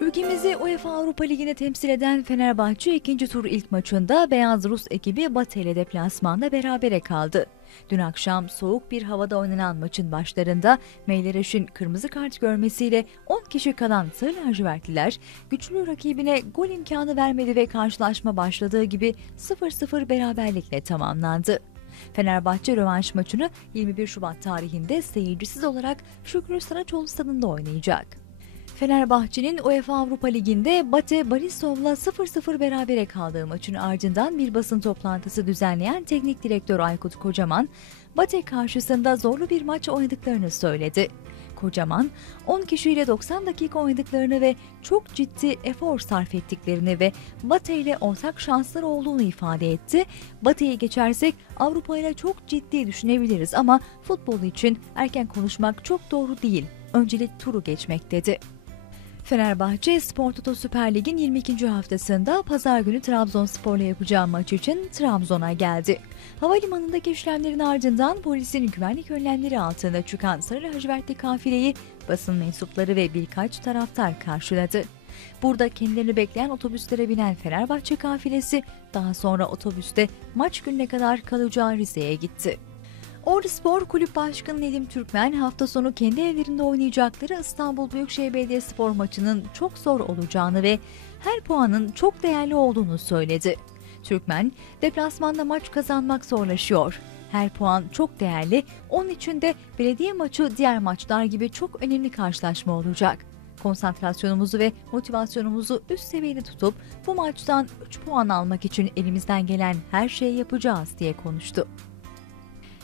Ülkemizi UEFA Avrupa Ligi'ne temsil eden Fenerbahçe ikinci tur ilk maçında Beyaz Rus ekibi Batı ile deplasmanda berabere kaldı. Dün akşam soğuk bir havada oynanan maçın başlarında Meylereş'in kırmızı kart görmesiyle 10 kişi kalan Sarı lacivertliler güçlü rakibine gol imkanı vermedi ve karşılaşma başladığı gibi 0-0 beraberlikle tamamlandı. Fenerbahçe rövanş maçını 21 Şubat tarihinde seyircisiz olarak Şükrü Saraçoğlu stadında oynayacak. Fenerbahçe'nin UEFA Avrupa Ligi'nde Bate Borisov'la 0-0 berabere kaldığı maçın ardından bir basın toplantısı düzenleyen teknik direktör Aykut Kocaman, Bate karşısında zorlu bir maç oynadıklarını söyledi. Kocaman, 10 kişiyle 90 dakika oynadıklarını ve çok ciddi efor sarf ettiklerini ve Bate ile ortak şanslar olduğunu ifade etti. Bate'yi geçersek Avrupa ile çok ciddi düşünebiliriz ama futbol için erken konuşmak çok doğru değil. Öncelik turu geçmek dedi. Fenerbahçe Spor Toto Süper Lig'in 22. haftasında pazar günü Trabzonspor'la yapacağı maç için Trabzon'a geldi. Havalimanındaki işlemlerin ardından polisin güvenlik önlemleri altında çıkan Sarı Lacivertli kafileyi basın mensupları ve birkaç taraftar karşıladı. Burada kendilerini bekleyen otobüslere binen Fenerbahçe kafilesi daha sonra otobüste maç gününe kadar kalacağı Rize'ye gitti. Ordu Spor Kulüp Başkanı Nedim Türkmen hafta sonu kendi evlerinde oynayacakları İstanbul Büyükşehir Belediyespor maçının çok zor olacağını ve her puanın çok değerli olduğunu söyledi. Türkmen, deplasmanda maç kazanmak zorlaşıyor. Her puan çok değerli, onun için de belediye maçı diğer maçlar gibi çok önemli karşılaşma olacak. Konsantrasyonumuzu ve motivasyonumuzu üst seviyede tutup bu maçtan 3 puan almak için elimizden gelen her şeyi yapacağız diye konuştu.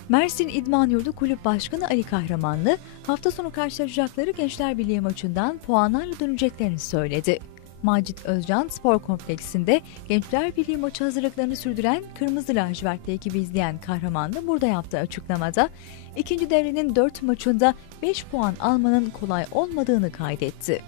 Mersin İdman Yurdu Kulüp Başkanı Ali Kahramanlı, hafta sonu karşılaşacakları Gençler Birliği maçından puanlarla döneceklerini söyledi. Macit Özcan Spor Kompleksinde Gençler Birliği maçı hazırlıklarını sürdüren Kırmızı Lacivertli ekibi izleyen Kahramanlı burada yaptığı açıklamada ikinci devrenin 4 maçında 5 puan almanın kolay olmadığını kaydetti.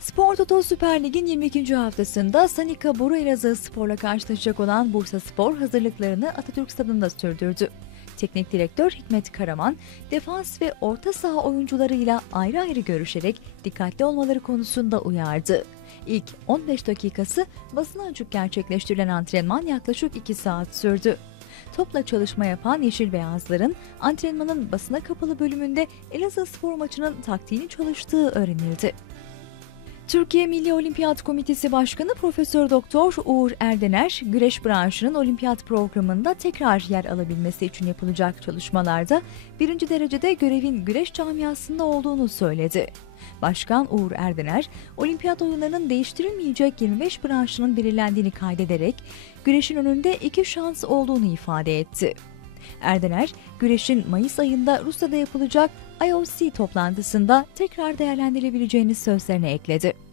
Spor Toto Süper Lig'in 22. haftasında Sanika Boru Elazığ Spor'la karşılaşacak olan Bursa Spor hazırlıklarını Atatürk Stadı'nda sürdürdü. Teknik direktör Hikmet Karaman, defans ve orta saha oyuncularıyla ayrı ayrı görüşerek dikkatli olmaları konusunda uyardı. İlk 15 dakikası basına açık gerçekleştirilen antrenman yaklaşık 2 saat sürdü. Topla çalışma yapan Yeşil Beyazların antrenmanın basına kapalı bölümünde Elazığ Spor maçının taktiğini çalıştığı öğrenildi. Türkiye Milli Olimpiyat Komitesi Başkanı Profesör Doktor Uğur Erdener, güreş branşının olimpiyat programında tekrar yer alabilmesi için yapılacak çalışmalarda birinci derecede görevin güreş camiasında olduğunu söyledi. Başkan Uğur Erdener, olimpiyat oyunlarının değiştirilmeyecek 25 branşının belirlendiğini kaydederek güreşin önünde iki şans olduğunu ifade etti. Erdener, güreşin Mayıs ayında Rusya'da yapılacak IOC toplantısında tekrar değerlendirilebileceğini sözlerine ekledi.